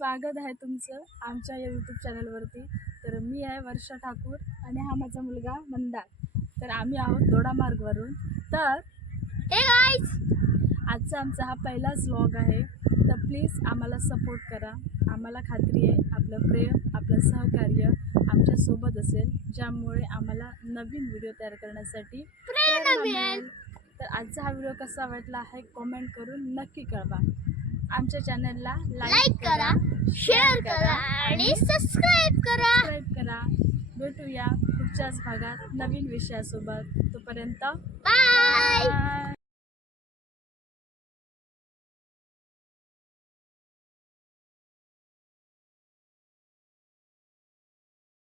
स्वागत आहे तुमचं आमच्या या यूट्यूब चॅनलवरती तर मी आहे वर्षा ठाकूर आणि हा माझा मुलगा मंदार. तर आम्ही आहोत दोडामार्गवरून तर हे गाईज आजचा आमचा हा पहिलाच व्लॉग आहे. तर प्लीज आम्हाला सपोर्ट करा. आम्हाला खात्री आहे आपलं प्रेम आपलं सहकार्य आमच्यासोबत असेल ज्यामुळे आम्हाला नवीन व्हिडिओ तयार करण्यासाठी प्रेरणा मिळेल. तर आजचा हा व्हिडिओ कसा वाटला आहे कमेंट करून नक्की कळवा. आमच्या चॅनलला लाईक करा. शेअर करा आणि सबस्क्राईब करा. सबस्क्राईब करा. भेटूया पुढच्याच भागात नवीन विषयासोबत. तोपर्यंत बाय बाय